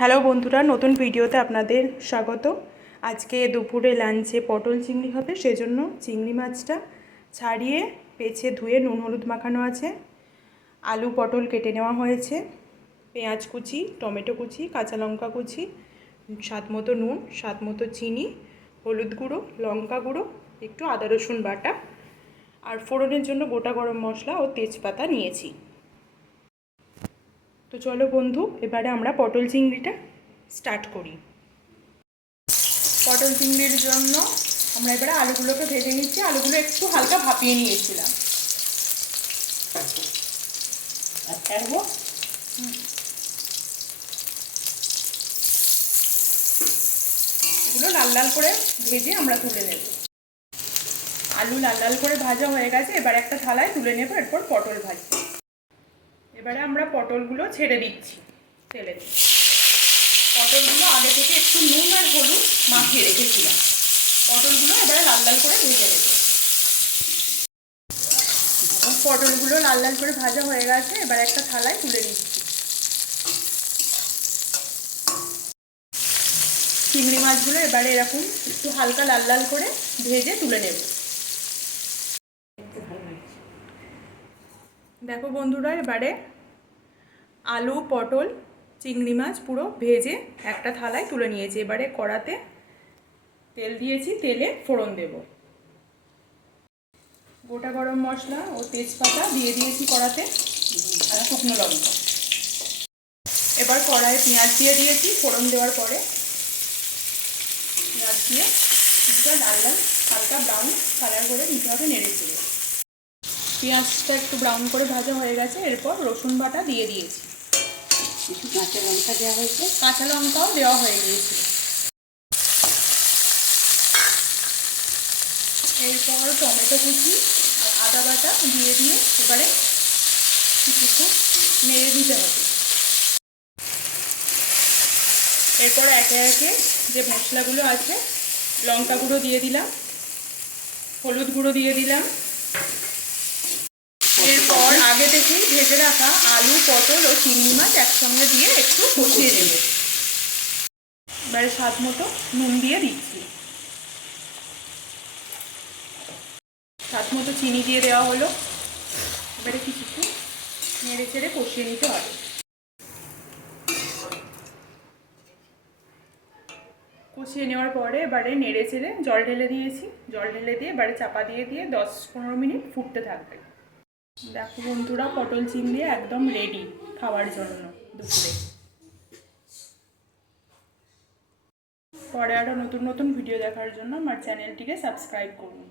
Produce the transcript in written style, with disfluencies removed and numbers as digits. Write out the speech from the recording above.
Hello বন্ধুরা, নতুন ভিডিওতে আপনাদের স্বাগত। আজকে দুপুরে লাঞ্চে পটল চিংড়ি হবে, সেজন্য চিংড়ি মাছটা ছাড়িয়ে বেছে ধুয়ে নুন হলুদ মাখানো আছে। আলু পটল কেটে নেওয়া হয়েছে, পেঁয়াজ কুচি, টমেটো কুচি, কাঁচা লঙ্কা কুচি, স্বাদ মতো নুন, স্বাদ মতো চিনি, হলুদ গুঁড়ো, লঙ্কা গুঁড়ো, একটু আদা রসুন বাটা আর ফোড়নের জন্য গোটা গরম মশলা ও তেজপাতা নিয়েছি। তো চলো বন্ধু, এবারে আমরা পটল চিংড়িটা স্টার্ট করি। পটল চিংড়ির জন্য আমরা এবারে আলুগুলোকে ভেজে নিচ্ছি। আলুগুলো একটু হালকা ভাপিয়ে নিয়েছিলাম। এগুলো লাল লাল করে ভেজে আমরা তুলে নেব। আলু লাল লাল করে ভাজা হয়ে গেছে, এবার একটা থালায় তুলে নেব। এরপর পটল ভাজবো। এবারে আমরা পটলগুলো ছেড়ে দিচ্ছি তেলে। পটলগুলো আগে থেকে একটু নুন আর হলুদ মাখিয়ে রেখেছিলাম। পটলগুলো এবারে লাল লাল করে ভেজে নেব। পটলগুলো লাল লাল করে ভাজা হয়ে গেছে, এবার একটা থালায় তুলে নিচ্ছি। চিংড়ি মাছগুলো এবারে এরকম একটু হালকা লাল লাল করে ভেজে তুলে নেব। দেখো বন্ধুরা, এবারে আলু পটল চিংড়ি মাছ পুরো ভেজে একটা থালায় তুলে নিয়েছি। এবারে কড়াতে তেল দিয়েছি, তেলে ফোড়ন দেব। গোটা গরম মশলা ও তেজপাতা দিয়ে দিয়েছি কড়াতে, আর শুকনো লঙ্কা। এবার কড়াইয়ে পেঁয়াজ দিয়ে দিয়েছি। ফোড়ন দেওয়ার পরে পেঁয়াজ দিয়ে কিছুটা লাল লাল হালকা ব্রাউন কালার করে নিতে হবে, নেড়ে চেড়ে। পেঁয়াজটা একটু ব্রাউন করে ভাজা হয়ে গেছে, এরপর রসুন বাটা দিয়ে দিয়েছি। কিছু কাঁচা লঙ্কা দেওয়া হয়েছে, কাঁচা লঙ্কাও দেওয়া হয়ে গিয়েছিল। এরপর টমেটো কুচি আর আদা বাটা দিয়ে এবারে কিছু নেড়ে দিতে হবে। এরপর একে একে যে মশলাগুলো আছে, লঙ্কা গুঁড়ো দিয়ে দিলাম, হলুদ গুঁড়ো দিয়ে দিলাম। এরপর আগে থেকেই ভেজে রাখা আলু পটল ও চিংড়ি মাছ একসঙ্গে দিয়ে একটু কষিয়ে নেব। এবারে স্বাদ মতো নুন দিয়ে দিচ্ছি, স্বাদ মতো চিনি দিয়ে দেওয়া হলো। এবারে কিছু নেড়ে চেড়ে কষিয়ে নিতে হবে। কষিয়ে নেওয়ার পরে এবারে নেড়ে চেড়ে জল ঢেলে দিয়েছি। জল ঢেলে দিয়ে এবারে চাপা দিয়ে 10-15 মিনিট ফুটতে থাকবে। দেখো বন্ধুরা, পটল চিংড়ি একদম রেডি খাওয়ার জন্য দুপুরে। পরে আরও নতুন নতুন ভিডিও দেখার জন্য আমার চ্যানেলটিকে সাবস্ক্রাইব করুন।